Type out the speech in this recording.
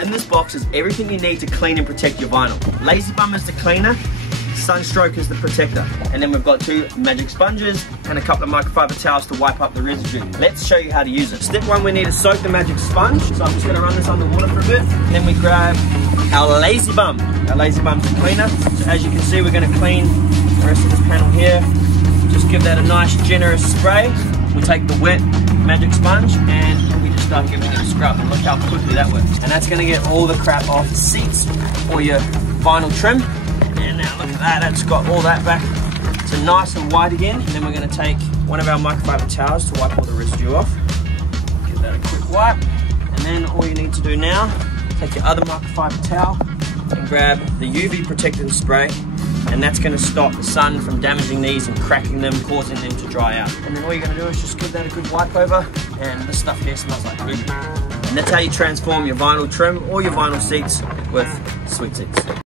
In this box is everything you need to clean and protect your vinyl. Lazy Bum is the cleaner, Sunstroke is the protector. And then we've got 2 magic sponges and a couple of microfiber towels to wipe up the residue. Let's show you how to use it. Step 1, we need to soak the magic sponge. So I'm just gonna run this under water for a bit. And then we grab our Lazy Bum. Our Lazy Bum's the cleaner. So as you can see, we're gonna clean the rest of this panel here. Just give that a nice generous spray. We take the wet magic sponge and we just start giving it a scrub, and look how quickly that works. And that's gonna get all the crap off the seats or your vinyl trim. And now look at that, that's got all that back to nice and white again. And then we're gonna take one of our microfiber towels to wipe all the residue off. Give that a quick wipe. And then all you need to do now, take your other microfiber towel and grab the UV protectant spray. And that's going to stop the sun from damaging these and cracking them, causing them to dry out. And then all you're going to do is just give that a good wipe over, and this stuff here smells like poop. And that's how you transform your vinyl trim or your vinyl seats with Sweet Seats.